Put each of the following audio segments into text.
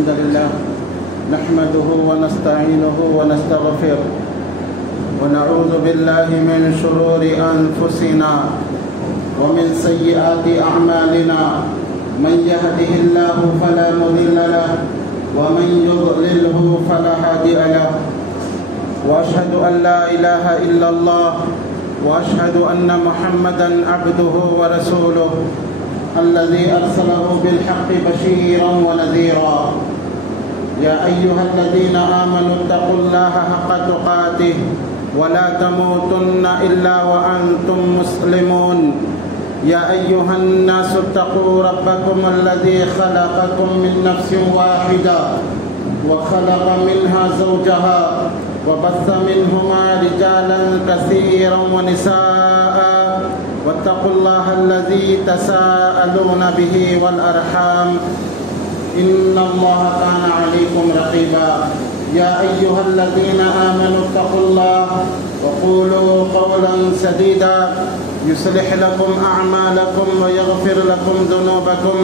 الحمد لله نحمده ونستعينه ونستغفره ونعوذ بالله من شرور أنفسنا ومن سيئات أعمالنا من يهده الله فلا مضل له ومن يضلله فلا هادي له وأشهد أن لا إله إلا الله وأشهد أن محمدا عبده ورسوله الذي أرسله بالحق بشيرا ونذيرا يا أيها الذين آمنوا اتقوا الله حق تقاته ولا تموتن إلا وأنتم مسلمون يا أيها الناس اتقوا ربكم الذي خلقكم من نفس واحدة وخلق منها زوجها وبث منهما رجالا كثيرا ونساء واتقوا الله الذي تساءلون به والأرحام إن الله كان عليكم رقيبا يا أيها الذين آمنوا اتقوا الله وقولوا قولا سديدا يصلح لكم أعمالكم ويغفر لكم ذنوبكم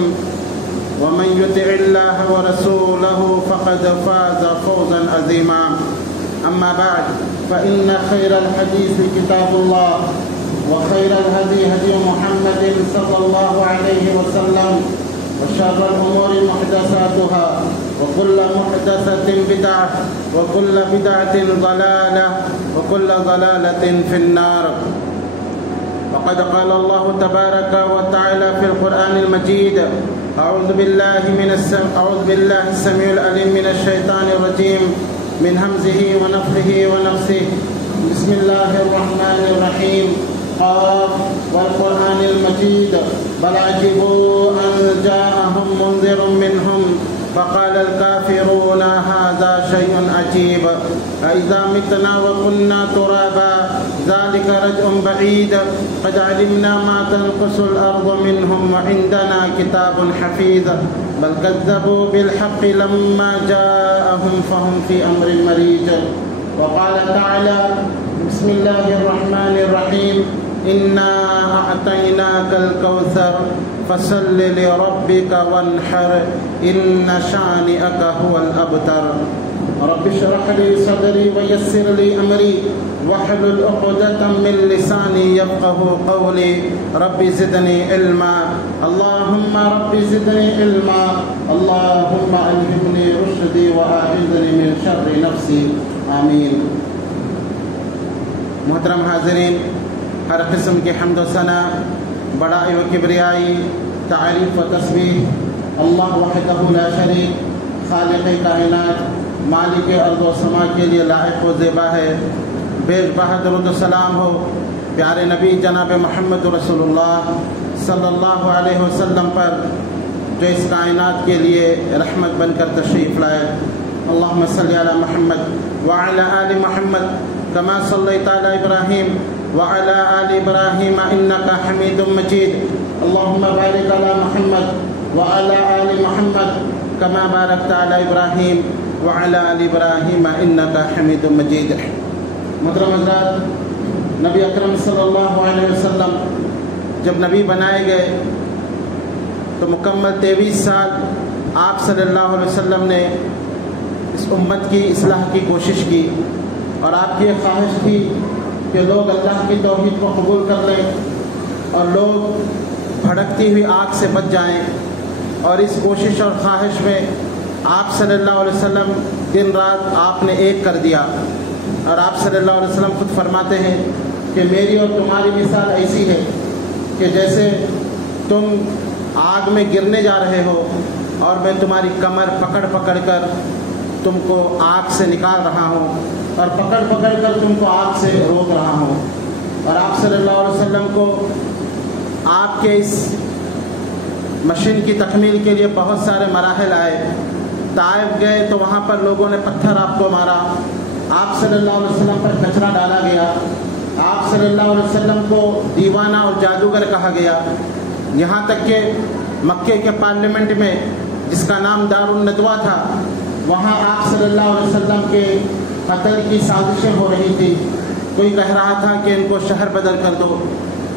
ومن يطع الله ورسوله فقد فاز فوزا عظيما أما بعد فإن خير الحديث كتاب الله وخير الهدي هدي محمد صلى الله عليه وسلم وشر الأمور محدثاتها وكل محدثة بدعة وكل بدعة ضلالة وكل ضلالة في النار. وقد قال الله تبارك وتعالى في القرآن المجيد أعوذ بالله السميع العليم من الشيطان الرجيم من همزه ونفخه ونفثه بسم الله الرحمن الرحيم قاف والقرآن المجيد بل عجبوا أن جاءهم منذر منهم فقال الكافرون هذا شيء عجيب أإذا متنا وكنا ترابا ذلك رجع بعيد قد علمنا ما تنقص الأرض منهم وعندنا كتاب حفيظ بل كذبوا بالحق لما جاءهم فهم في أمر مريج. وقال تعالى بسم الله الرحمن الرحيم إنا أعطيناك الكوثر فصل لربك وانحر إن شانئك هو الأبتر. رب اشرح لي صدري ويسر لي أمري واحلل عقدة من لساني يفقه قولي رب زدني علما اللهم رب زدني علما اللهم ألهمني رشدي وأعذني من شر نفسي آمين. محترم حاضرین، ہر قسم کے حمد و ثنا، بڑائی و کبریائی، تعریف و تسبیح اللہ وحدہ لا شریک خالق کائنات مالک ارض و سما کے لیے لائق و زیبا ہے. بے بہا درود و سلام ہو پیارے نبی جناب محمد رسول اللہ صلی اللہ علیہ وسلم پر جو اس کائنات کے لیے رحمت بن کر تشریف لائے. اللہم صلی علی محمد وعلی آل محمد كما صليت على إبراهيم وعلى آل إبراهيم إنك حميد مجيد. اللهم بارك على محمد وعلى آل محمد كما باركت على إبراهيم وعلى آل إبراهيم إنك حميد مجيد. محترم حضرات، نبی اکرم صلی اللہ علیہ وسلم جب نبی بنائے گئے تو مکمل 23 سال آپ صلی اللہ علیہ وسلم نے اس امت کی اصلاح کی کوشش کی، اور آپ کی ایک خواہش تھی کہ لوگ اللہ کی توحید کو قبول کر لیں اور لوگ بھڑکتی ہوئی آگ سے بچ جائیں. اور اس کوشش اور خواہش میں آپ صلی اللہ علیہ وسلم دن رات آپ نے ایک کر دیا. اور آپ صلی اللہ علیہ وسلم خود فرماتے ہیں کہ میری اور تمہاری مثال ایسی ہے کہ جیسے تم آگ میں گرنے جا رہے ہو اور میں تمہاری کمر پکڑ پکڑ کر تم کو آگ سے نکال رہا ہوں اور پکڑ پکڑ کر تم کو آگ سے روک رہا ہوں. اور آپ صلی اللہ علیہ وسلم کو آپ کے اس مشن کی تکمیل کے لیے بہت سارے مراحل آئے. طائف گئے تو وہاں پر لوگوں نے پتھر آپ کو مارا، آپ صلی اللہ علیہ وسلم پر کچرا ڈالا گیا، آپ صلی اللہ علیہ وسلم کو دیوانہ اور جادوگر کہا گیا. یہاں تک کہ مکے کے پارلیمنٹ میں جس کا نام دار الندوہ تھا، وہاں آپ صلی اللہ علیہ وسلم کے قتل کی سازشیں ہو رہی تھی. کوئی کہہ رہا تھا کہ ان کو شہر بدل کر دو،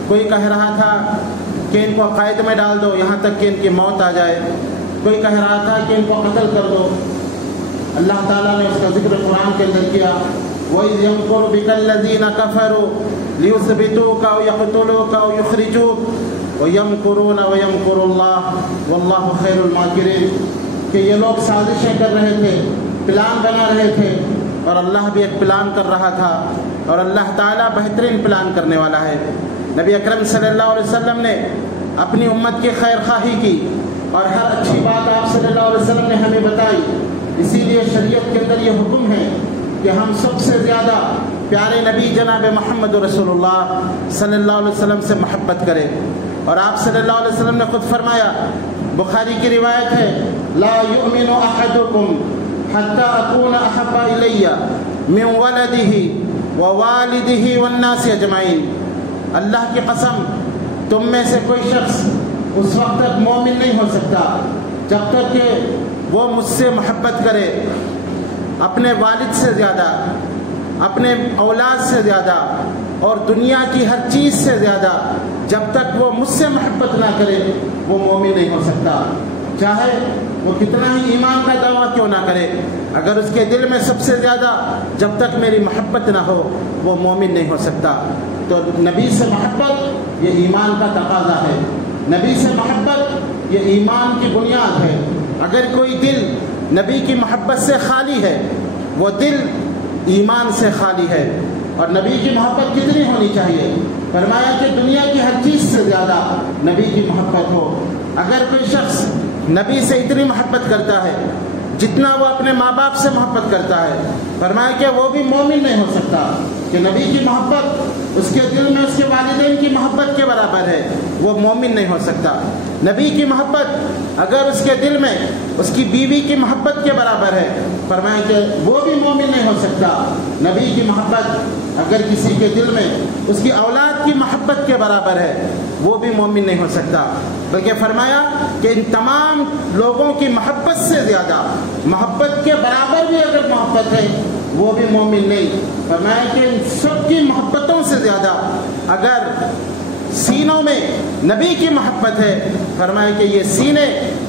کوئی کہہ رہا تھا کہ ان کو قید میں ڈال دو یہاں تک کہ ان کی موت آ جائے. کوئی کہہ رہا تھا کہ ان کو قتل کر دو، اللہ تعالیٰ نے اس کا ذکر قرآن کے اندر کیا، وَإِذْ يَمْكُرُ بِكَ الَّذِينَ كَفَرُوا لِيُثْبِتُوكَ أَوْ يَقْتُلُوكَ أَوْ يُخْرِجُوكَ وَيَمْكُرُونَ وَيَمْكُرُ اللَّهُ وَاللَّهُ خَيْرُ الْمَاكِرِينَ، کہ یہ لوگ سازشیں کر رہے تھے، پلان بنا رہے تھے، اور اللہ بھی ایک پلان کر رہا تھا، اور اللہ تعالیٰ بہترین پلان کرنے والا ہے۔ نبی اکرم صلی اللہ علیہ وسلم نے اپنی امت کی خیر خواہی کی، اور ہر اچھی بات آپ صلی اللہ علیہ وسلم نے ہمیں بتائی۔ اسی لیے شریعت کے اندر یہ حکم ہے کہ ہم سب سے زیادہ پیارے نبی جناب محمد رسول اللہ صلی اللہ علیہ وسلم سے محبت کریں۔ اور آپ صلی اللہ علیہ وسلم نے خود فرمایا، بخاری کی روایت ہے، لا یؤمن احدکم حتی اکون احب الی من ولدہ ووالدہ والناس اجمعین، اللہ کی قسم تم میں سے کوئی شخص اس وقت تک مومن نہیں ہو سکتا جب تک کہ وہ مجھ سے محبت کرے، اپنے والد سے زیادہ، اپنے اولاد سے زیادہ، اور دنیا کی ہر چیز سے زیادہ جب تک وہ مجھ سے محبت نہ کرے وہ مومن نہیں ہو سکتا، چاہے وہ کتنا ہی ایمان کا دعویٰ کیوں نہ کرے، اگر اس کے دل میں سب سے زیادہ جب تک میری محبت نہ ہو وہ مومن نہیں ہو سکتا۔ تو نبی سے محبت یہ ایمان کا تقاضا ہے، نبی سے محبت یہ ایمان کی بنیاد ہے۔ اگر کوئی دل نبی کی محبت سے خالی ہے وہ دل ایمان سے خالی ہے۔ اور نبی کی محبت کتنی ہونی چاہیے؟ فرمایا کہ دنیا کی ہر چیز سے زیادہ نبی کی محبت ہو۔ اگر کوئی شخص نبی سے اتنی محبت کرتا ہے جتنا وہ اپنے ماں باپ سے محبت کرتا ہے، فرمایا کہ وہ بھی مومن نہیں ہو سکتا، کہ نبی کی محبت اس کے دل میں اس کے والدین کی محبت کے برابر ہے، وہ مومن نہیں ہو سکتا۔ نبی کی محبت اگر اس کے دل میں اس کی بیوی کی محبت کے برابر ہے، فرمایا کہ وہ بھی مومن نہیں ہو سکتا۔ نبی کی محبت اگر کسی کے دل میں اس کی اولاد کی محبت کے برابر ہے وہ بھی مومن نہیں ہو سکتا، بلکہ فرمایا کہ ان تمام لوگوں کی محبت سے زیادہ، محبت کے برابر بھی اگر محبت ہے وہ بھی مومن نہیں۔ فرمایا کہ ان سب کی محبتوں سے زیادہ اگر سینوں میں نبی کی محبت ہے، فرمایا کہ یہ سینے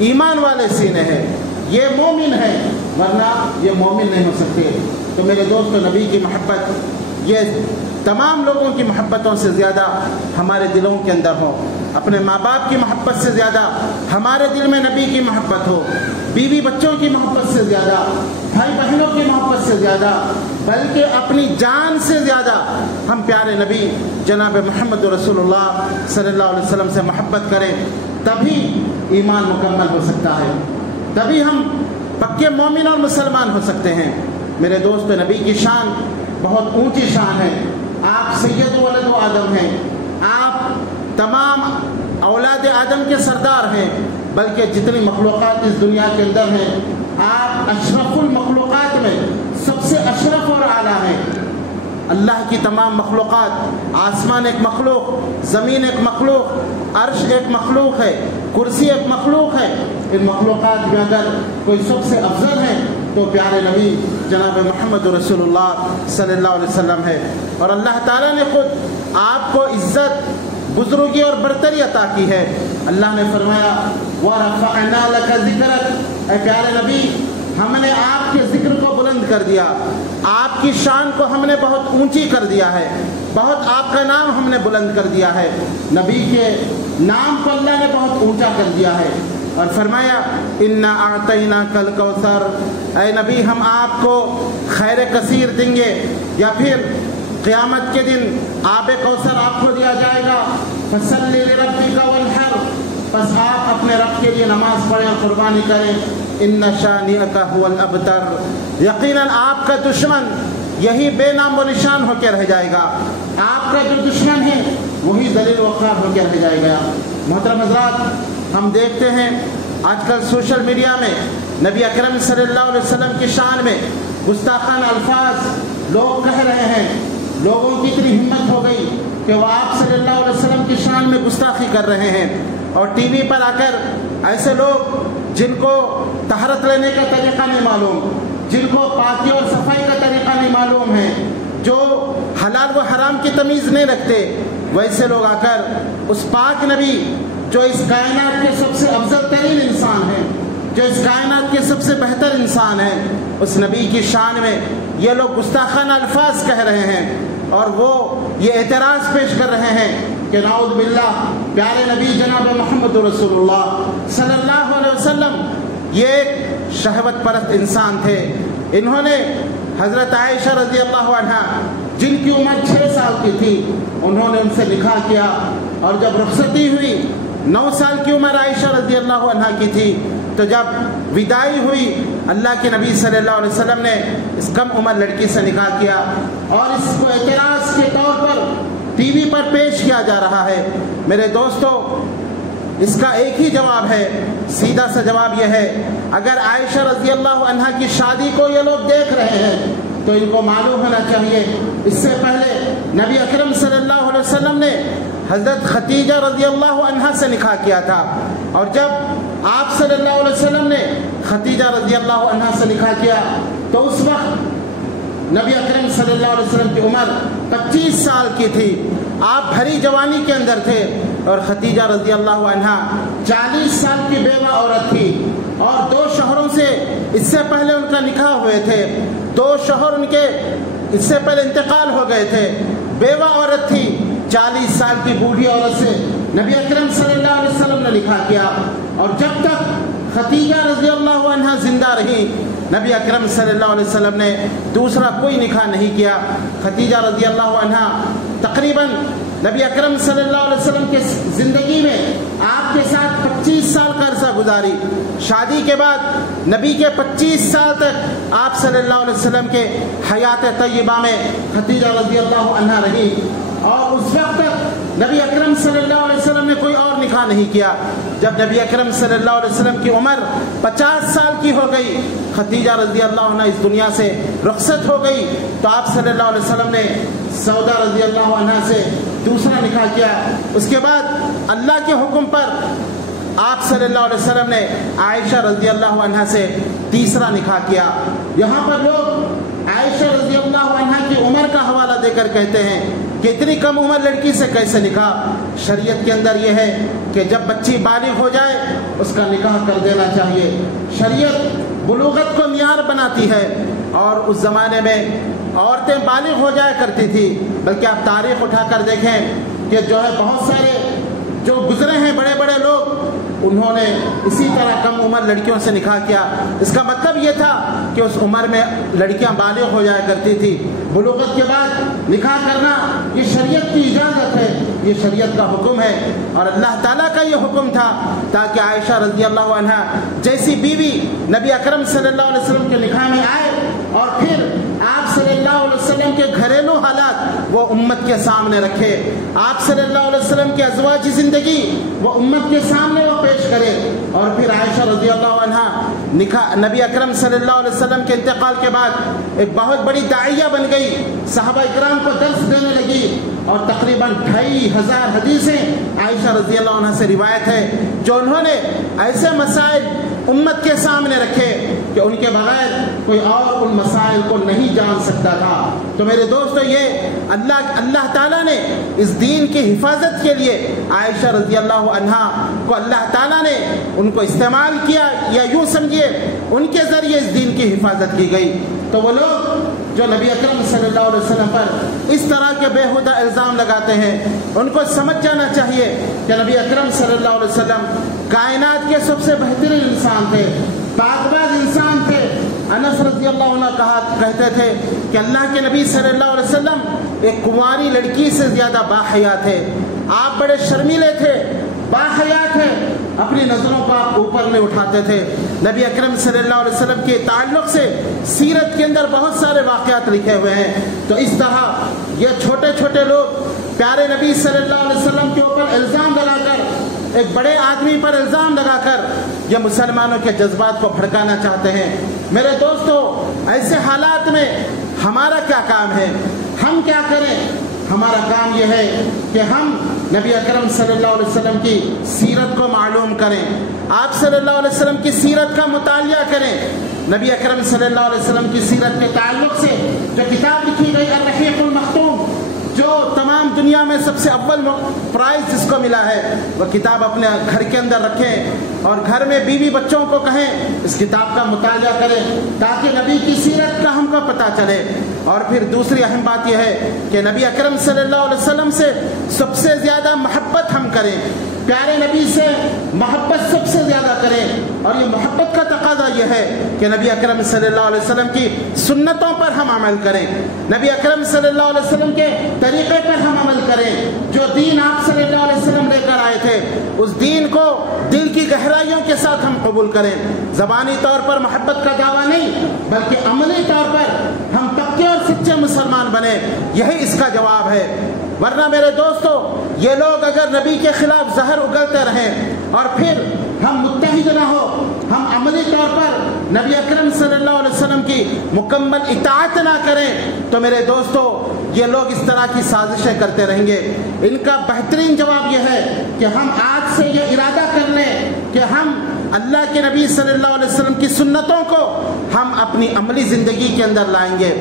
ایمان والے سینے ہیں، یہ مومن ہیں، ورنہ یہ مومن نہیں ہو سکتے۔ تو میرے دوستو، نبی کی محبت یہ تمام لوگوں کی محبتوں سے زیادہ ہمارے دلوں کے اندر ہو، اپنے ماں باپ کی محبت سے زیادہ ہمارے دل میں نبی کی محبت ہو، بیوی بچوں کی محبت سے زیادہ، بھائی بہنوں کی محبت سے زیادہ، بلکہ اپنی جان سے زیادہ ہم پیارے نبی جناب محمد رسول اللہ صلی اللہ علیہ وسلم سے محبت کریں، تبھی ایمان مکمل ہو سکتا ہے، تبھی ہم پکے مومن اور مسلمان ہو سکتے ہیں۔ میرے دوست، نبی کی شان بہت اونچی شان ہے، آپ سید ولد آدم ہیں، آپ تمام اولاد آدم کے سردار ہیں، بلکہ جتنی مخلوقات اس دنیا کے اندر ہیں آپ اشرف المخلوقات میں سب سے اشرف اور اعلیٰ ہیں۔ اللہ کی تمام مخلوقات، آسمان ایک مخلوق، زمین ایک مخلوق، عرش ایک مخلوق ہے، کرسی ایک مخلوق ہے، ان مخلوقات میں اگر کوئی سب سے افضل ہے تو پیارے نبی جناب محمد رسول اللہ صلی اللہ علیہ وسلم ہے۔ اور اللہ تعالیٰ نے خود آپ کو عزت، بزرگی اور برتری عطا کی ہے۔ اللہ نے فرمایا وَرَفَعْنَا لَكَ ذِكْرَكَ، اے پیارے نبی ہم نے آپ کے ذکر کو بلند کر دیا، آپ کی شان کو ہم نے بہت اونچی کر دیا ہے، بہت آپ کا نام ہم نے بلند کر دیا ہے، نبی کے نام کو اللہ نے بہت اونچا کر دیا ہے۔ اور فرمایا اِنَّا أَعْطَيْنَاكَ الْكَوْثَرَ، اے نبی ہم آپ کو خیر کثیر دیں گے، یا پھر قیامت کے دن آب کوثر آپ کو دیا جائے گا، فَصَلِّ لِرَبِّكَ وَانْحَرْ، بس آپ اپنے رب کے لیے نماز پڑھیں اور قربانی کریں، إِنَّ شَانِئَكَ هُوَ الْأَبْتَرُ، یقیناً آپ کا دشمن یہی بے نام و نشان ہو کے رہ جائے گا، آپ کا جو دشمن ہے وہی ذلیل وخوار ہو کے رہ جائے گا۔ محترم حضرات، ہم دیکھتے ہیں آج کل سوشل میڈیا میں نبی اکرم صلی اللہ علیہ وسلم کی شان میں گستاخانہ الفاظ لوگ کہہ رہے ہیں، لوگوں کی اتنی ہمت ہو گئی کہ وہ آپ صلی اللہ علیہ وسلم کی شان میں گستاخی کر رہے ہیں، اور ٹی وی پر آ کر ایسے لوگ جن کو طہارت لینے کا طریقہ نہیں معلوم، جن کو پاکی اور صفائی کا طریقہ نہیں معلوم ہے، جو حلال و حرام کی تمیز نہیں رکھتے، ویسے لوگ آ کر اس پاک نبی جو اس کائنات کے سب سے افضل ترین انسان ہیں، جو اس کائنات کے سب سے بہتر انسان ہیں، اس نبی کی شان میں یہ لوگ گستاخانہ الفاظ کہہ رہے ہیں اور وہ یہ اعتراض پیش کر رہے ہیں کہ نعوذ باللہ پیارے نبی جناب محمد رسول اللہ صلی اللہ علیہ وسلم یہ ایک شہوت پرست انسان تھے۔ انہوں نے حضرت عائشہ رضی اللہ عنہا جن کی عمر 6 سال کی تھی انہوں نے ان سے نکاح کیا، اور جب رخصتی ہوئی 9 سال کی عمر عائشہ رضی اللہ عنہا کی تھی، تو جب وداعی ہوئی اللہ کے نبی صلی اللہ علیہ وسلم نے اس کم عمر لڑکی سے نکاح کیا، اور اس کو اعتراض کے طور پر ٹی وی پر پیش کیا جا رہا ہے۔ میرے دوستو، اس کا ایک ہی جواب ہے، سیدھا سا جواب یہ ہے، اگر عائشہ رضی اللہ عنہا کی شادی کو یہ لوگ دیکھ رہے ہیں تو ان کو معلوم ہونا چاہیے اس سے پہلے نبی اکرم صلی اللہ علیہ وسلم نے حضرت خدیجہ رضی اللہ عنہا سے نکاح کیا تھا، اور جب آپ صلی اللہ علیہ وسلم نے خدیجہ رضی اللہ عنہا سے نکاح کیا تو اس وقت نبی اکرم صلی اللہ علیہ وسلم کی عمر 25 سال کی تھی، آپ بھری جوانی کے اندر تھے، اور خدیجہ رضی اللہ عنہا 40 سال کی بیوہ عورت تھی، اور 2 شوہروں سے اس سے پہلے ان کا نکاح ہوئے تھے، 2 شوہر ان کے اس سے پہلے انتقال ہو گئے تھے، بیوہ عورت تھی، 40 سال کی بوڑھی عورت سے نبی اکرم صلی اللہ علیہ وسلم نے نکاح کیا، اور جب تک خدیجہ رضی اللہ عنہا زندہ رہی نبی اکرم صلی اللہ علیہ وسلم نے دوسرا کوئی نکاح نہیں کیا۔ خدیجہ رضی اللہ عنہا تقریباً نبی اکرم صلی اللہ علیہ وسلم کے زندگی میں آپ کے ساتھ 25 سال کا عرصہ گزاری، شادی کے بعد نبی کے 25 سال تک آپ صلی اللہ علیہ وسلم کے حیات طیبہ میں خدیجہ رضی اللہ عنہا رہی، اور اس وقت تک نبی اکرم صلی اللہ علیہ وسلم نے کوئی اور نکاح نہیں کیا۔ جب نبی اکرم صلی اللہ علیہ وسلم کی عمر 50 سال کی ہو گئی، خدیجہ رضی اللہ عنہ اس دنیا سے رخصت ہو گئی، تو آپ صلی اللہ علیہ وسلم نے سودا رضی اللہ عنہ سے دوسرا نکاح کیا۔ اس کے بعد اللہ کے حکم پر آپ صلی اللہ علیہ وسلم نے عائشہ رضی اللہ عنہ سے تیسرا نکاح کیا۔ یہاں پر لوگ عائشہ رضی اللہ عنہ کی عمر کا حوالہ دے کر کہتے ہیں کہ اتنی کم عمر لڑکی سے کیسے نکاح؟ شریعت کے اندر یہ ہے کہ جب بچی بالغ ہو جائے اس کا نکاح کر دینا چاہیے۔ شریعت بلوغت کو معیار بناتی ہے، اور اس زمانے میں عورتیں بالغ ہو جایا کرتی تھی، بلکہ آپ تاریخ اٹھا کر دیکھیں کہ جو ہے بہت سارے جو گزرے ہیں بڑے بڑے لوگ، انہوں نے اسی طرح کم عمر لڑکیوں سے نکاح کیا۔ اس کا مطلب یہ تھا کہ اس عمر میں لڑکیاں بالغ ہو جایا کرتی تھی۔ بلوغت کے بعد نکاح کرنا یہ شریعت کی اجازت ہے، یہ شریعت کا حکم ہے، اور اللہ تعالیٰ کا یہ حکم تھا تاکہ عائشہ رضی اللہ عنہا جیسی بیوی نبی اکرم صلی اللہ علیہ وسلم کے نکاح میں آئے، اور پھر آپ صلی اللہ علیہ وسلم کے گھریلو حالات وہ امت کے سامنے رکھے، آپ صلی اللہ علیہ وسلم کے ازواجی زندگی وہ امت کے سامنے وہ پیش کرے، اور پھر عائشہ رضی اللہ عنہا نبی اکرم صلی اللہ علیہ وسلم کے انتقال کے بعد ایک بہت بڑی داعیہ بن گئی، صحابہ اکرام کو درس دینے لگی، اور تقریباً 2500 حدیثیں عائشہ رضی اللہ عنہ سے روایت ہے جو انہوں نے ایسے مسائل امت کے سامنے رکھے کہ ان کے بغیر کوئی اور ان مسائل کو نہیں جان سکتا تھا۔ تو میرے دوستو، یہ اللہ تعالیٰ نے اس دین کی حفاظت کے لیے عائشہ رضی اللہ عنہا کو اللہ تعالیٰ نے ان کو استعمال کیا، یا یوں سمجھیے ان کے ذریعے اس دین کی حفاظت کی گئی۔ تو وہ لوگ جو نبی اکرم صلی اللہ علیہ وسلم پر اس طرح کے بےہودہ الزام لگاتے ہیں، ان کو سمجھ جانا چاہیے کہ نبی اکرم صلی اللہ علیہ وسلم کائنات کے سب سے بہترین انسان تھے، پاک باز انسان تھے۔ انس رضی اللہ عنہ کہتے تھے کہ اللہ کے نبی صلی اللہ علیہ وسلم ایک کنواری لڑکی سے زیادہ باحیا تھے، آپ بڑے شرمیلے تھے، باحیا تھے، اپنی نظروں کو آپ اوپر نہیں اٹھاتے تھے۔ نبی اکرم صلی اللہ علیہ وسلم کے تعلق سے سیرت کے اندر بہت سارے واقعات لکھے ہوئے ہیں۔ تو اس طرح یہ چھوٹے چھوٹے لوگ پیارے نبی صلی اللہ علیہ وسلم کے اوپر الزام لگا کر، ایک بڑے آدمی پر الزام لگا کر یہ مسلمانوں کے جذبات کو بھڑکانا چاہتے ہیں۔ میرے دوستو، ایسے حالات میں ہمارا کیا کام ہے؟ ہم کیا کریں؟ ہمارا کام یہ ہے کہ ہم نبی اکرم صلی اللہ علیہ وسلم کی سیرت کو معلوم کریں، آپ صلی اللہ علیہ وسلم کی سیرت کا مطالعہ کریں۔ نبی اکرم صلی اللہ علیہ وسلم کی سیرت کے تعلق سے جو کتاب لکھی گئی الرحیق المختوم، جو تمام دنیا میں سب سے اول پرائز جس کو ملا ہے وہ کتاب اپنے گھر کے اندر رکھیں اور گھر میں بیوی بچوں کو کہیں اس کتاب کا مطالعہ کریں تاکہ نبی کی سیرت کا ہم کو پتہ چلے۔ اور پھر دوسری اہم بات یہ ہے کہ نبی اکرم صلی اللہ علیہ وسلم سے سب سے زیادہ محبت ہم کریں، پیارے نبی سے محبت سب سے زیادہ کریں، اور یہ محبت کا تقاضا یہ ہے کہ نبی اکرم صلی اللہ علیہ وسلم کی سنتوں پر ہم عمل کریں، نبی اکرم صلی اللہ علیہ وسلم کے طریقے پر ہم عمل کریں۔ جو دین آپ صلی اللہ علیہ وسلم لے کر آئے تھے اس دین کو دل کی گہرائیوں کے ساتھ ہم قبول کریں، زبانی طور پر محبت کا دعویٰ نہیں بلکہ عملی طور پر ہم پکے اور سچے مسلمان بنے، یہی اس کا جواب ہے۔ ورنہ میرے دوستو یہ لوگ اگر نبی کے خلاف زہر اگلتے رہیں اور پھر ہم متحد نہ ہو، ہم عملی طور پر نبی اکرم صلی اللہ علیہ وسلم کی مکمل اطاعت نہ کریں تو میرے دوستو یہ لوگ اس طرح کی سازشیں کرتے رہیں گے۔ ان کا بہترین جواب یہ ہے کہ ہم آج سے یہ ارادہ کر لیں کہ ہم اللہ کے نبی صلی اللہ علیہ وسلم کی سنتوں کو ہم اپنی عملی زندگی کے اندر لائیں گے،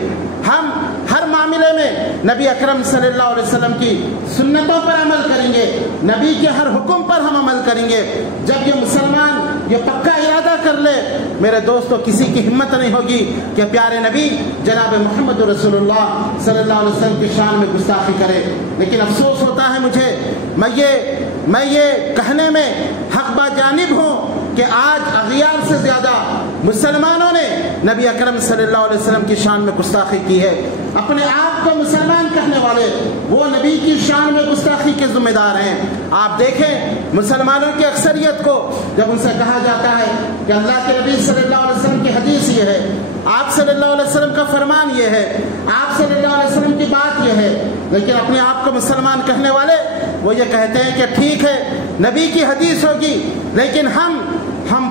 ہم ہر معاملے میں نبی اکرم صلی اللہ علیہ وسلم کی سنتوں پر عمل کریں گے، نبی کے ہر حکم پر ہم عمل کریں گے۔ جب یہ مسلمان یہ پکا ارادہ کر لے میرے دوستو کسی کی ہمت نہیں ہوگی کہ پیارے نبی جناب محمد رسول اللہ صلی اللہ علیہ وسلم کی شان میں گستاخی کرے۔ لیکن افسوس ہوتا ہے مجھے، میں یہ کہنے میں حق با جانب ہوں کہ آج اغیار سے زیادہ مسلمانوں نے نبی اکرم صلی اللہ علیہ وسلم کی شان میں گستاخی کی ہے۔ اپنے آپ کو مسلمان کہنے والے وہ نبی کی شان میں گستاخی کے ذمہ دار ہیں۔ آپ دیکھیں مسلمانوں کی اکثریت کو جب ان سے کہا جاتا ہے کہ اللہ کے نبی صلی اللہ علیہ وسلم کی حدیث یہ ہے، آپ صلی اللہ علیہ وسلم کا فرمان یہ ہے، آپ صلی اللہ علیہ وسلم کی بات یہ ہے، لیکن اپنے آپ کو مسلمان کہنے والے وہ یہ کہتے ہیں کہ ٹھیک ہے نبی کی حدیث ہوگی لیکن ہم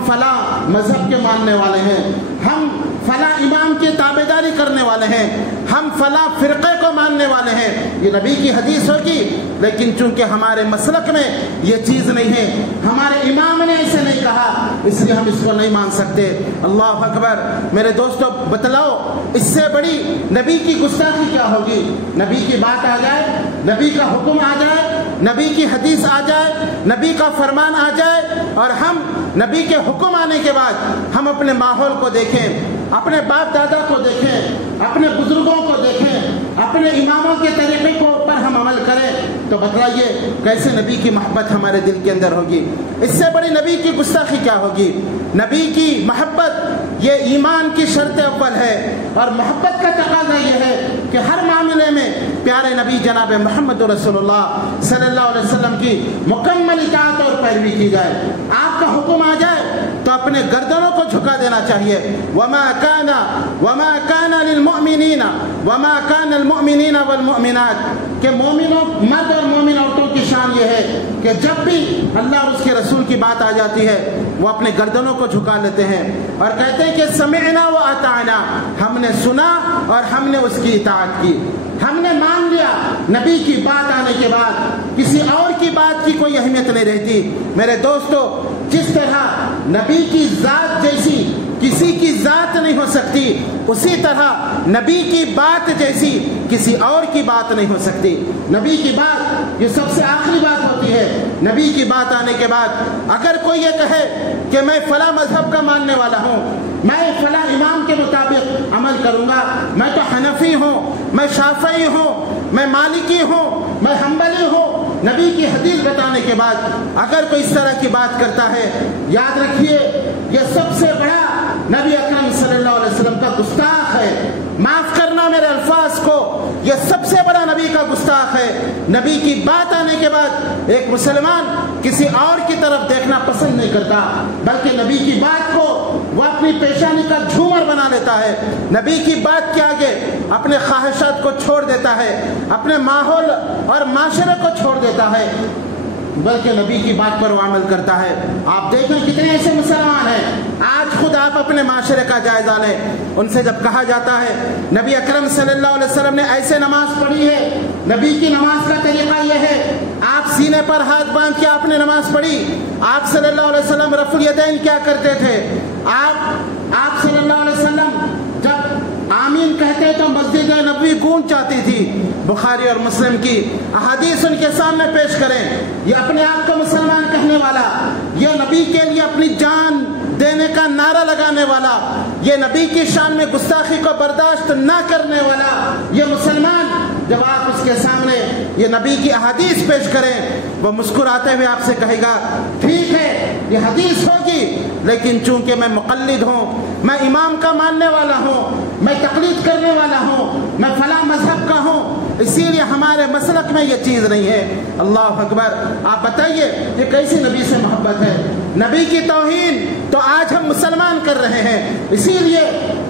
فلاں مذہب کے ماننے والے ہیں، ہم فلاں امام کی تابعداری کرنے والے ہیں، ہم فلاں فرقے کو ماننے والے ہیں۔ یہ نبی کی حدیث ہوگی لیکن چونکہ ہمارے مسلک میں یہ چیز نہیں ہے، ہمارے امام نے اسے نہیں کہا اس لیے ہم اس کو نہیں مان سکتے۔ اللہ اکبر۔ میرے دوستو بتلاؤ اس سے بڑی نبی کی گستاخی کیا ہوگی؟ نبی کی بات آ جائے، نبی کا حکم آ جائے، نبی کی حدیث آ جائے، نبی کا فرمان آ جائے اور ہم نبی کے حکم آنے کے بعد ہم اپنے ماحول کو دیکھیں، اپنے باپ دادا کو دیکھیں، اپنے بزرگوں کو دیکھیں، اپنے اماموں کے طریقے کو پر ہم عمل کریں تو بتلائیے کیسے نبی کی محبت ہمارے دل کے اندر ہوگی؟ اس سے بڑی نبی کی گستاخی کیا ہوگی؟ نبی کی محبت یہ ایمان کی شرط اول ہے اور محبت کا تقاضا یہ ہے کہ ہر معاملے میں پیارے نبی جناب محمد رسول اللہ صلی اللہ علیہ وسلم کی مکمل اطاعت اور پیروی کی جائے۔ آپ کا حکم آ جائے تو اپنے گردنوں کو جھکا دینا چاہیے۔ وما كان للمؤمنین وما كان المؤمنین والمؤمنات کہ مومنوں مرد اور مومن عورتوں کی شان یہ ہے کہ جب بھی اللہ اور اس کے رسول کی بات آ جاتی ہے وہ اپنے گردنوں کو جھکا لیتے ہیں اور کہتے ہیں کہ سمعنا و اطعنا، ہم نے سنا اور ہم نے اس کی اطاعت کی، ہم نے مان لیا۔ نبی کی بات آنے کے بعد کسی اور کی بات کی کوئی اہمیت نہیں رہتی۔ میرے دوستو جس طرح نبی کی ذات جیسی کسی کی ذات نہیں ہو سکتی اسی طرح نبی کی بات جیسی کسی اور کی بات نہیں ہو سکتی۔ نبی کی بات یہ سب سے آخری بات ہوتی ہے۔ نبی کی بات آنے کے بعد اگر کوئی یہ کہے کہ میں فلاں مذہب کا ماننے والا ہوں، میں فلاں امام کے مطابق عمل کروں گا، میں تو حنفی ہوں، میں شافعی ہوں، میں مالکی ہوں، میں حنبلی ہوں، نبی کی حدیث بتانے کے بعد اگر کوئی اس طرح کی بات کرتا ہے یاد رکھیے یہ سب سے بڑا نبی اکرم صلی اللہ علیہ وسلم کا گستاخ ہے۔ معاف کرنا میرے الفاظ کو، یہ سب سے بڑا نبی کا گستاخ ہے۔ نبی کی بات آنے کے بعد ایک مسلمان کسی اور کی طرف دیکھنا پسند نہیں کرتا بلکہ نبی کی بات کو وہ اپنی پیشانی کا جھومر بنا لیتا ہے، نبی کی بات کے آگے اپنے خواہشات کو چھوڑ دیتا ہے، اپنے ماحول اور معاشرے کو چھوڑ دیتا ہے بلکہ نبی کی بات پر وہ عمل کرتا ہے۔ آپ دیکھیں کتنے ایسے مسلمان ہیں، آج خود آپ اپنے معاشرے کا جائزہ لیں، ان سے جب کہا جاتا ہے نبی اکرم صلی اللہ علیہ وسلم نے ایسے نماز پڑھی ہے، نبی کی نماز کا طریقہ یہ ہے، آپ سینے پر ہاتھ باندھ کے آپ نے نماز پڑھی، آپ صلی اللہ علیہ وسلم رفع الیدین کیا کرتے تھے، آپ صلی اللہ علیہ وسلم جب آمین کہتے تو مسجد نبوی گونج جاتی تھی۔ بخاری اور مسلم کی احادیث ان کے سامنے پیش کریں، یہ اپنے آپ کو مسلمان کہنے والا، یہ نبی کے لیے اپنی جان دینے کا نعرہ لگانے والا، یہ نبی کی شان میں گستاخی کو برداشت نہ کرنے والا یہ مسلمان، جب آپ اس کے سامنے یہ نبی کی احادیث پیش کریں، وہ مسکراتے ہوئے آپ سے کہے گا ٹھیک ہے یہ حدیث ہوگی، لیکن چونکہ میں مقلد ہوں، میں امام کا ماننے والا ہوں، میں تقلید کرنے والا ہوں، میں فلاں مذہب کا ہوں، اسی لیے ہمارے مسلک میں یہ چیز نہیں ہے۔ اللہ اکبر! آپ بتائیے یہ کیسی نبی سے محبت ہے؟ نبی کی توہین تو آج ہم مسلمان کر رہے ہیں، اسی لیے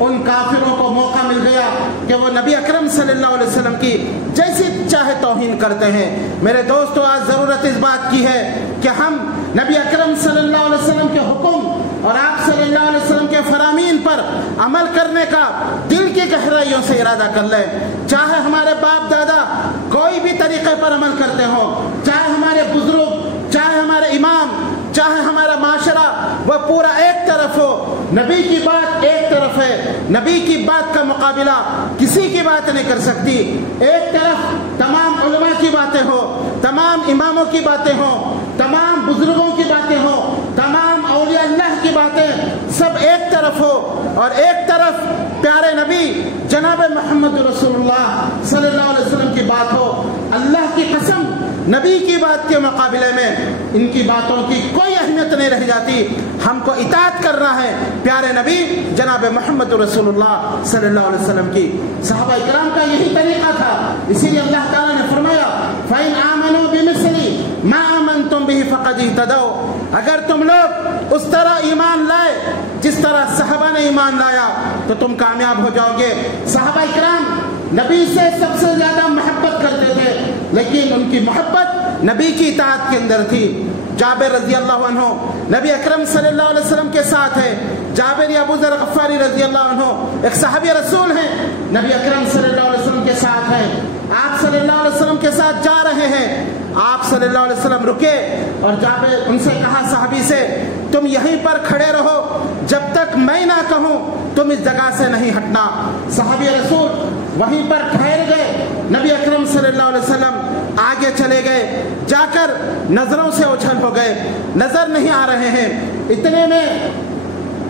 ان کافروں کو موقع مل گیا کہ وہ نبی اکرم صلی اللہ علیہ وسلم کی جیسی چاہے توہین کرتے ہیں۔ میرے دوستو، آج ضرورت اس بات کی ہے کہ ہم نبی اکرم صلی اللہ علیہ وسلم کے حکم اور آپ صلی اللہ علیہ وسلم کے فرامین پر عمل کرنے کا دل کی گہرائیوں سے ارادہ کر لیں، چاہے ہمارے باپ دادا کوئی بھی طریقے پر عمل کرتے ہوں، چاہے ہمارے بزرگ، چاہے ہمارے امام، چاہے ہمارا معاشرہ وہ پورا ایک طرف ہو، نبی کی بات ایک طرف ہے، نبی کی بات کا مقابلہ کسی کی بات نہیں کر سکتی۔ ایک طرف تمام علماء کی باتیں ہو، تمام اماموں کی باتیں ہوں، تمام بزرگوں کی باتیں ہوں، تمام اولیاء اللہ کی باتیں سب ایک طرف ہو، اور ایک طرف پیارے نبی جناب محمد رسول اللہ صلی اللہ علیہ وسلم کی بات ہو۔ اللہ کی قسم، نبی کی بات کے مقابلے میں ان کی باتوں کی کوئی اہمیت نہیں رہ جاتی۔ ہم کو اطاعت کرنا ہے پیارے نبی جناب محمد رسول اللہ صلی اللہ علیہ وسلم کی۔ صحابہ اکرام کا یہی طریقہ تھا، اسی لیے اللہ تعالیٰ نے فرمایا فَإِنْ آمَنُوا بِمِثْلِ مَا آمَنْتُمْ بِهِ فَقَدِ اهْتَدَوْا، اگر تم لوگ اس طرح ایمان لائے جس طرح صحابہ نے ایمان لایا تو تم کامیاب ہو جاؤ گے۔ صحابہ اکرام نبی سے سب سے زیادہ محبت کرتے تھے، لیکن ان کی محبت نبی کی اطاعت کے اندر تھی۔ جابر رضی اللہ عنہ نبی اکرم صلی اللہ علیہ وسلم کے ساتھ ہے۔ جابر ابو ذر غفاری رضی اللہ عنہ ایک صحابی رسول ہیں، نبی اکرم صلی اللہ علیہ وسلم کے ساتھ ہیں، آپ صلی اللہ علیہ وسلم کے ساتھ جا رہے ہیں۔ آپ صلی اللہ علیہ وسلم رکے اور جابر ان سے کہا صحابی سے تم یہیں پر کھڑے رہو جب تک میں نہ کہوں تم اس جگہ سے نہیں ہٹنا۔ صحابی رسول وہیں پر ٹھہر گئے، نبی اکرم صلی اللہ علیہ وسلم آگے چلے گئے، جا کر نظروں سے اوجھل ہو گئے، نظر نہیں آ رہے ہیں۔ اتنے میں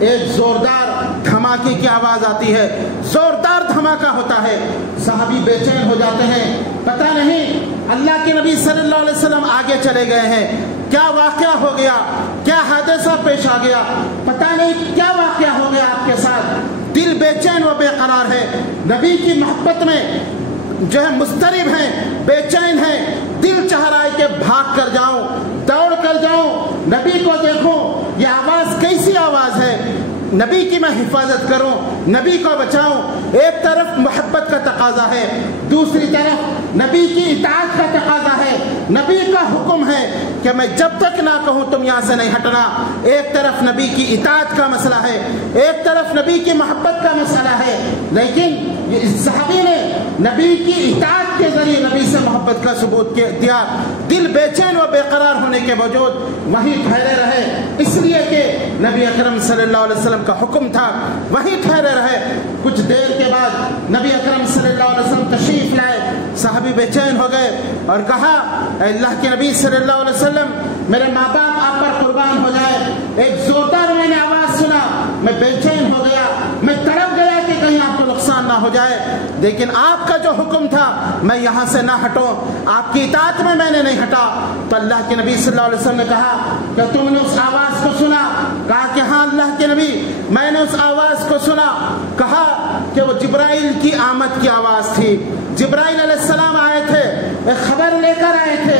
ایک زوردار دھماکے کی آواز آتی ہے، زوردار دھماکہ ہوتا ہے، صحابی بے چین ہو جاتے ہیں، پتہ نہیں اللہ کے نبی صلی اللہ علیہ وسلم آگے چلے گئے ہیں، کیا واقعہ ہو گیا، کیا حادثہ پیش آ گیا، پتہ نہیں کیا واقعہ ہو گیا آپ کے ساتھ۔ دل بے چین و بے قرار ہے، نبی کی محبت میں جو ہے مضطرب ہیں، بے چین ہیں، دل چاہ رہا ہے کہ بھاگ کر جاؤں، دوڑ کر جاؤں، نبی کو دیکھوں یہ آواز کیسی آواز ہے، نبی کی میں حفاظت کروں، نبی کو بچاؤں۔ ایک طرف محبت کا تقاضا ہے، دوسری طرف نبی کی اطاعت کا تقاضا ہے، نبی کا حکم ہے کہ میں جب تک نہ کہوں تم یہاں سے نہیں ہٹنا۔ ایک طرف نبی کی اطاعت کا مسئلہ ہے، ایک طرف نبی کی محبت کا مسئلہ ہے، لیکن اس صحابی نے نبی کی اطاعت کے ذریعے نبی سے محبت کا ثبوت دیا، دل بے چین و بے قرار ہونے کے باوجود وہیں ٹھہرے رہے، اس لیے کہ نبی اکرم صلی اللہ علیہ وسلم کا حکم تھا، وہیں ٹھہرے رہے۔ کچھ دیر کے بعد نبی اکرم صلی اللہ علیہ وسلم تشریف لائے، صحابی بے چین ہو گئے اور کہا اے اللہ کے نبی صلی اللہ علیہ وسلم میرے ماں باپ آپ پر قربان ہو جائے، ایک زوردار میں نے آواز سنا، میں بے چین ہو گیا، میں تڑپ گیا کہ کہیں آپ کو نقصان نہ ہو جائے، لیکن آپ کا جو حکم تھا میں یہاں سے نہ ہٹوں، آپ کی اطاعت میں نے نہیں ہٹا۔ تو اللہ کے نبی صلی اللہ علیہ وسلم نے کہا کہ تم نے اس آواز کو سنا؟ کہا کہ ہاں اللہ کے نبی میں نے اس آواز کو سنا۔ کہا کہ وہ جبرائیل کی آمد کی آواز تھی، جبرائیل علیہ السلام آئے تھے، ایک خبر لے کر آئے تھے،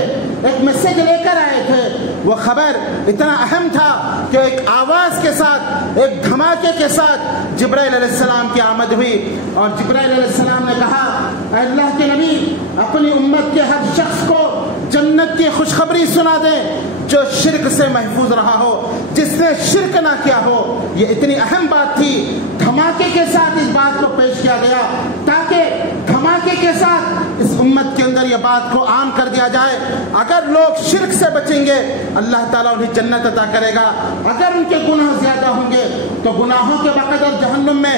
ایک میسج لے کر آئے تھے۔ وہ خبر اتنا اہم تھا کہ ایک آواز کے ساتھ، ایک دھماکے کے ساتھ جبرائیل علیہ السلام کی آمد ہوئی، اور جبرائیل علیہ السلام نے کہا اے اللہ کے نبی اپنی امت کے ہر شخص کو جنت کی خوشخبری سنا دیں جو شرک سے محفوظ رہا ہو، جس نے شرک نہ کیا ہو۔ یہ اتنی اہم بات تھی، دھماکے کے ساتھ اس بات کو پیش کیا گیا تاکہ دھماکے کے ساتھ اس امت کے اندر اندر یہ بات کو عام کر دیا جائے، اگر لوگ شرک سے بچیں گے اللہ تعالیٰ انہیں جنت عطا کرے گا، اگر ان کے گناہ زیادہ ہوں گے تو گناہوں کے بقدر جہنم میں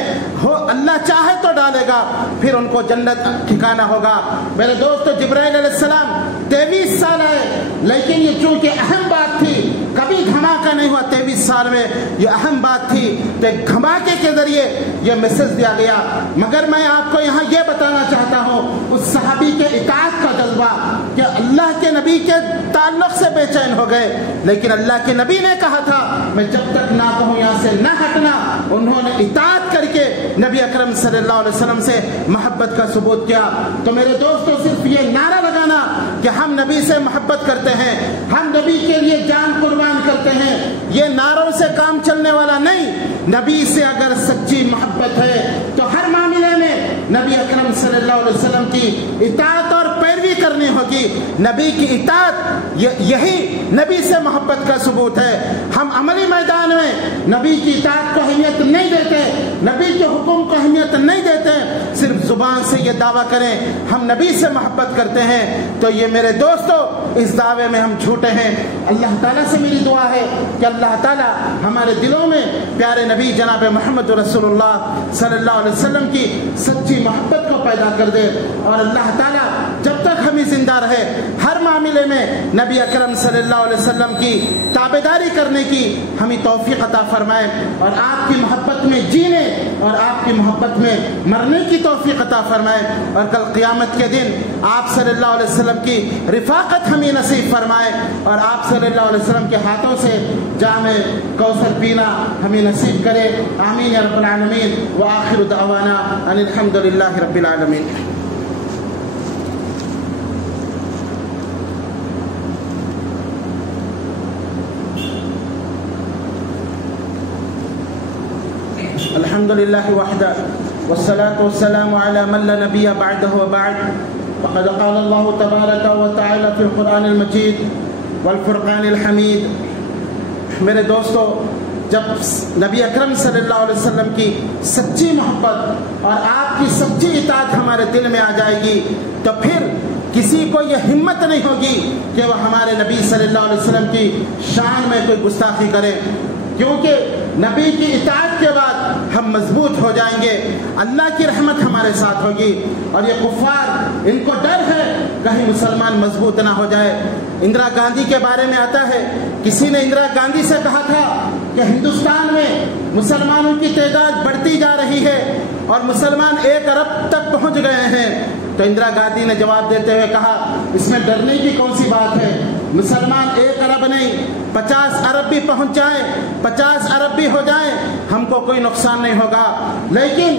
اللہ چاہے تو ڈالے گا، پھر ان کو جنت ٹھکانا ہوگا۔ میرے دوستو، جبرائیل علیہ السلام 23 سال آئے، لیکن یہ چونکہ اہم بات تھی، کبھی دھماکہ نہیں ہوا 23 سال میں، یہ اہم بات تھی کہ دھماکے کے ذریعے یہ میسج دیا گیا۔ مگر میں آپ کو یہاں یہ بتانا چاہتا ہوں، اس صحابی کے اطاعت کا جذبہ کہ اللہ کے نبی کے تعلق سے بے چین ہو گئے، لیکن اللہ کے نبی نے کہا تھا میں جب تک نہ کہوں یہاں سے نہ ہٹنا، انہوں نے اطاعت کر کے نبی اکرم صلی اللہ علیہ وسلم سے محبت کا ثبوت کیا۔ تو میرے دوستو، صرف یہ نعرہ لگانا کہ ہم نبی سے محبت کرتے ہیں، ہم نبی کے لیے جان قربان کرتے ہیں، یہ نعروں سے کام چلنے والا نہیں۔ نبی سے اگر سچی محبت ہے تو ہر معاملے میں نبی اکرم صلی اللہ علیہ وسلم کی اطاعت اور پیروی کرنی ہوگی۔ نبی کی اطاعت یہی نبی سے محبت کا ثبوت ہے۔ ہم عملی میدان میں نبی کی اطاعت کو اہمیت نہیں دیتے، نبی کے حکم کو اہمیت نہیں دیتے، صرف زبان سے یہ دعویٰ کریں ہم نبی سے محبت کرتے ہیں، تو یہ میرے دوستو اس دعوے میں ہم جھوٹے ہیں۔ اللہ تعالیٰ سے میری دعا ہے کہ اللہ تعالیٰ ہمارے دلوں میں پیارے نبی جناب محمد رسول اللہ صلی اللہ علیہ وسلم کی سچی محبت کو پیدا کر دے، اور اللہ تعالیٰ جب تک ہمیں زندہ رہے ہر معاملے میں نبی اکرم صلی اللہ علیہ وسلم کی تابعداری کرنے کی ہمیں توفیق عطا فرمائے، اور آپ کی محبت میں جینے اور آپ کی محبت میں مرنے کی توفیق عطا فرمائے، اور کل قیامت کے دن آپ صلی اللہ علیہ وسلم کی رفاقت ہمیں نصیب فرمائے، اور آپ صلی اللہ علیہ وسلم کے ہاتھوں سے جام کوثر پینا ہمیں نصیب کرے۔ آمین یا رب العالمین، وآخر دعوانا ان الحمد للہ رب العالمین۔ الحمد لله وحده والصلاة والسلام على من لا نبي بعده وبعد، وقد قال الله تبارك وتعالى في القرآن المجيد والفرقان الحميد۔ میرے دوستو، جب نبی اکرم صلی اللہ علیہ وسلم کی سچی محبت اور آپ کی سچی اطاعت ہمارے دل میں آ جائے گی تو پھر کسی کو یہ ہمت نہیں ہوگی کہ وہ ہمارے نبی صلی اللہ علیہ وسلم کی شان میں کوئی گستاخی کرے، کیونکہ نبی کی اطاعت کے بعد ہم مضبوط ہو جائیں گے، اللہ کی رحمت ہمارے ساتھ ہوگی، اور یہ کفار ان کو ڈر ہے کہیں مسلمان مضبوط نہ ہو جائے۔ اندرا گاندھی کے بارے میں آتا ہے، کسی نے اندرا گاندھی سے کہا تھا کہ ہندوستان میں مسلمانوں کی تعداد بڑھتی جا رہی ہے اور مسلمان 1 ارب تک پہنچ گئے ہیں، تو اندرا گاندھی نے جواب دیتے ہوئے کہا اس میں ڈرنے کی کون سی بات ہے، مسلمان 1 ارب نہیں 50 ارب بھی پہنچ جائیں، 50 ارب بھی ہو جائیں، ہم کو کوئی نقصان نہیں ہوگا، لیکن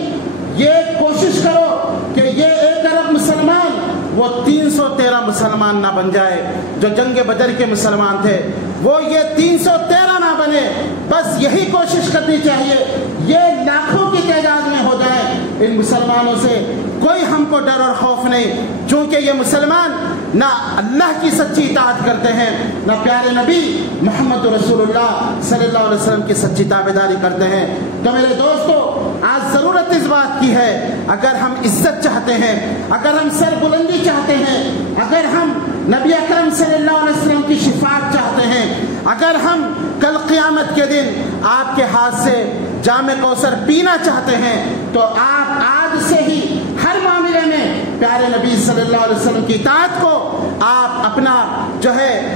یہ کوشش کرو کہ یہ 1 ارب مسلمان وہ 313 مسلمان نہ بن جائے جو جنگ بدر کے مسلمان تھے، وہ یہ 313 نہ بنے، بس یہی کوشش کرنی چاہیے، یہ لاکھوں کی تعداد میں ہو جائے۔ ان مسلمانوں سے کوئی ہم کو ڈر اور خوف نہیں، چونکہ یہ مسلمان نہ اللہ کی سچی اطاعت کرتے ہیں، نہ پیارے نبی محمد رسول اللہ صلی اللہ علیہ وسلم کی سچی تابعداری کرتے ہیں۔ تو میرے دوستو، آج ضرورت اس بات کی ہے، اگر ہم عزت چاہتے ہیں، اگر ہم سر بلندی چاہتے ہیں، اگر ہم نبی اکرم صلی اللہ علیہ وسلم کی شفاعت چاہتے ہیں، اگر ہم کل قیامت کے دن آپ کے ہاتھ سے جام کوثر پینا چاہتے ہیں، تو آپ آج سے ہی ہر معاملے میں پیارے نبی صلی اللہ علیہ وسلم کی اطاعت کو آپ اپنا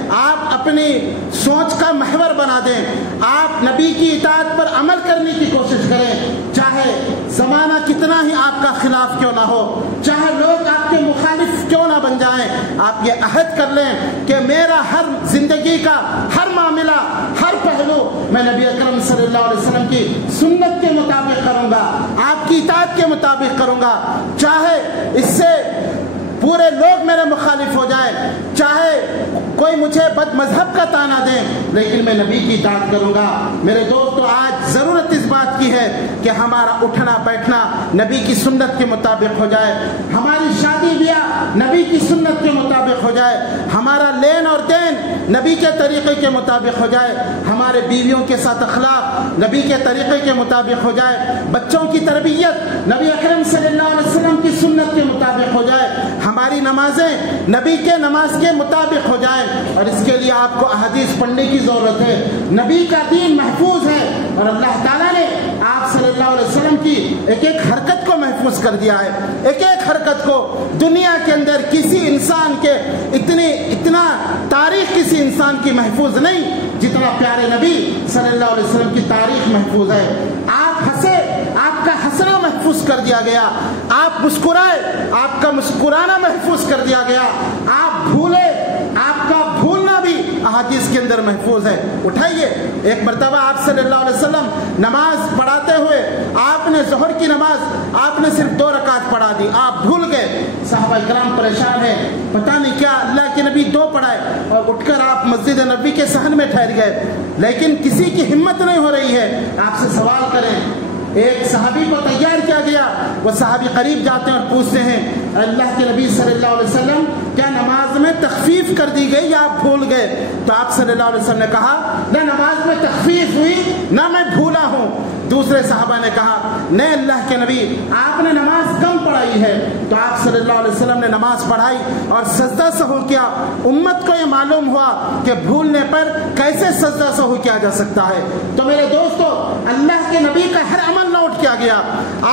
آپ اپنی سوچ کا محور بنا دیں، آپ نبی کی اطاعت پر عمل کرنے کی کوشش کریں، چاہے زمانہ کتنا ہی آپ کا خلاف کیوں نہ ہو، چاہے لوگ آپ کے مخالف کیوں نہ بن جائیں، آپ یہ عہد کر لیں کہ میرا ہر زندگی کا ہر معاملہ، ہر پہلو میں نبی اکرم صلی اللہ علیہ وسلم کی سنت کے مطابق کروں گا، آپ کی اطاعت کے مطابق کروں گا، چاہے اس سے پورے لوگ میرے مخالف ہو جائے، چاہے کوئی مجھے بد مذہب کا طعنہ دیں، لیکن میں نبی کی اطاعت کروں گا۔ میرے دوستو، آج ضرورت اس بات کی ہے کہ ہمارا اٹھنا بیٹھنا نبی کی سنت کے مطابق ہو جائے، ہماری شادی بیاہ نبی کی سنت کے مطابق ہو جائے، ہمارا لین اور دین نبی کے طریقے کے مطابق ہو جائے، ہمارے بیویوں کے ساتھ اخلاق نبی کے طریقے کے مطابق ہو جائے، بچوں کی تربیت نبی اکرم صلی اللہ علیہ وسلم کی سنت کے مطابق ہو جائے، ہماری نمازیں نبی کے نماز کے مطابق ہو جائیں۔ اور اس کے لیے آپ کو احادیث پڑھنے کی ضرورت ہے۔ نبی کا دین محفوظ ہے اور اللہ تعالیٰ نے آپ صلی اللہ علیہ وسلم کی ایک ایک حرکت کو محفوظ کر دیا ہے، ایک ایک حرکت کو۔ دنیا کے اندر کسی انسان کے اتنا تاریخ کسی انسان کی محفوظ نہیں جتنا پیارے نبی صلی اللہ علیہ وسلم کی تاریخ محفوظ ہے۔ آپ ہنسے، آپ کا ہنسنا محفوظ کر دیا گیا، آپ مسکرائے، آپ کا مسکرانا محفوظ کر دیا گیا، آپ بھولے، آپ کا بھولنا بھی احادیث کے اندر محفوظ ہے۔ اٹھائیے، ایک مرتبہ آپ صلی اللہ علیہ وسلم نماز پڑھاتے ہوئے آپ نے ظہر کی نماز آپ نے صرف 2 رکعت پڑھا دی، آپ بھول گئے، صحابہ کرام پریشان ہیں، پتہ نہیں کیا اللہ کے نبی 2 پڑھائے، اور اٹھ کر آپ مسجد نبوی کے صحن میں ٹھہر گئے، لیکن کسی کی ہمت نہیں ہو رہی ہے آپ سے سوال کریں۔ ایک صحابی کو تیار کیا گیا، وہ صحابی قریب جاتے ہیں اور پوچھتے ہیں اللہ کے نبی صلی اللہ علیہ وسلم کیا نماز میں تخفیف کر دی گئی یا آپ بھول گئے؟ تو آپ صلی اللہ علیہ وسلم نے کہا نہ نماز میں تخفیف ہوئی نہ میں بھولا ہوں۔ دوسرے صحابہ نے کہا نہیں اللہ کے نبی آپ نے نماز کم پڑھائی ہے۔ تو آپ صلی اللہ علیہ وسلم نے نماز پڑھائی اور سجدہ سہو کیا۔ امت کو یہ معلوم ہوا کہ بھولنے پر کیسے سجدہ سہو کیا جا سکتا ہے۔ تو میرے دوستو، اللہ کے نبی کا ہر عمل نوٹ کیا گیا۔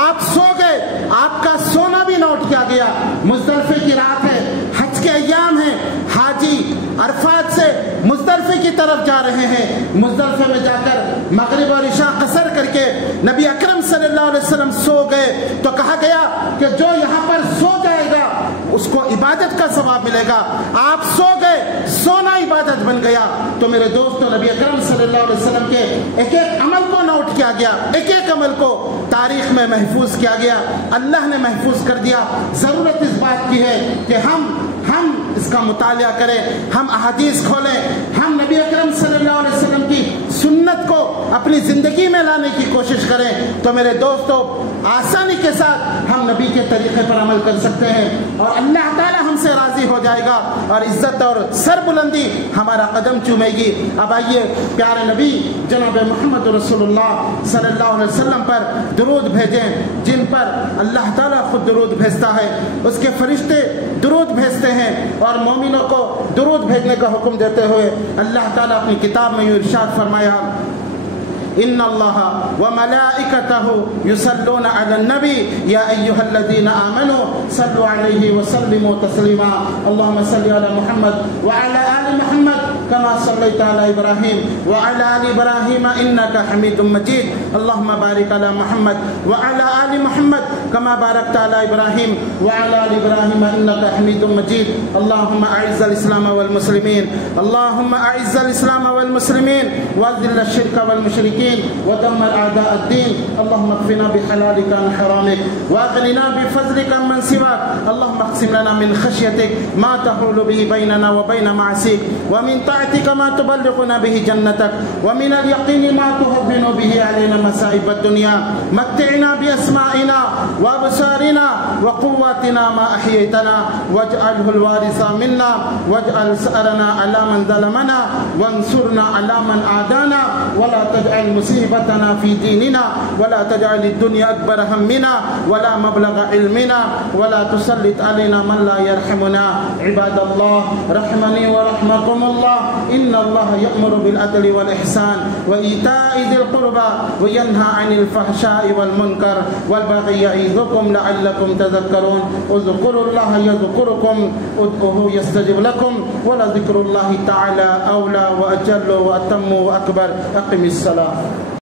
آپ سو گئے، آپ کا سونا بھی نوٹ کیا گیا۔ مزدلفے کی رات ہے، حج کے ایام ہیں، حاجی عرفات سے مزدلفے کی طرف جا رہے ہیں۔ مزدلفے میں جا کر مغرب اور عشاء قصر کر کے نبی اکرم صلی اللہ علیہ وسلم سو گئے۔ تو کہا گیا کہ جو یہاں پر سو جائے گا اس کو عبادت کا ثواب ملے گا۔ آپ سو گئے، سونا عبادت بن گیا۔ تو میرے دوستو، نبی اکرم صلی اللہ علیہ وسلم کے ایک ایک عمل کو نوٹ کیا گیا، ایک ایک عمل کو تاریخ میں محفوظ کیا گیا، اللہ نے محفوظ کر دیا۔ ضرورت اس بات کی ہے کہ ہم اس کا مطالعہ کریں، ہم احادیث کھولیں، ہم نبی اکرم صلی اللہ علیہ وسلم کی سنت کو اپنی زندگی میں لانے کی کوشش کریں۔ تو میرے دوستو، آسانی کے ساتھ ہم نبی کے طریقے پر عمل کر سکتے ہیں اور اللہ تعالی ہم سے راضی ہو جائے گا اور عزت اور سر بلندی ہمارا قدم چومے گی۔ اب آئیے پیارے نبی جناب محمد رسول اللہ صلی اللہ علیہ وسلم پر درود بھیجیں، جن پر اللہ تعالیٰ خود درود بھیجتا ہے، اس کے فرشتے درود بھیجتے ہیں، اور مومنوں کو درود بھیجنے کا حکم دیتے ہوئے اللہ تعالیٰ اپنی کتاب میں ارشاد فرمایا ان اللہ وملائکتہ یصلون علی النبی یا ایہا الذین آمنوا صلوا علیہ وسلموا تسلیما اللہم صلی علی محمد وعلی آل محمد كما صليت على إبراهيم وعلى آل إبراهيم إنك حميد مجيد اللهم بارك على محمد وعلى آل محمد كما باركت على إبراهيم وعلى آل إبراهيم إنك حميد مجيد اللهم أعز الإسلام والمسلمين اللهم أعز الإسلام والمسلمين وأذل الشرك والمشركين ودمر أعداء الدين اللهم اكفنا بحلالك عن حرامك وأغننا بفضلك عمن سواك اللهم اقسم لنا من خشيتك ما تحول به بيننا وبين معصيك ومن طاعتك ما تبلغنا به جنتك ومن اليقين ما تهون به علينا مصائب الدنيا متعنا بأسمائنا وأبصارنا وقواتنا ما أحييتنا واجعله الوارث منا واجعل ثأرنا على من ظلمنا وانصرنا على من عادانا ولا تجعل مصيبتنا في ديننا ولا تجعل الدنيا أكبر همنا ولا مبلغ علمنا ولا تسلط علينا من لا يرحمنا عباد الله رحمني ورحمكم الله إن الله يأمر بالعدل والإحسان وإيتاء ذي القربى وينهى عن الفحشاء والمنكر والبغي يعظكم لعلكم تذكرون اذكروا الله يذكركم ادعوه يستجب لكم ولذكر الله تعالى أولى وأجل وأتم وأكبر أقم الصلاة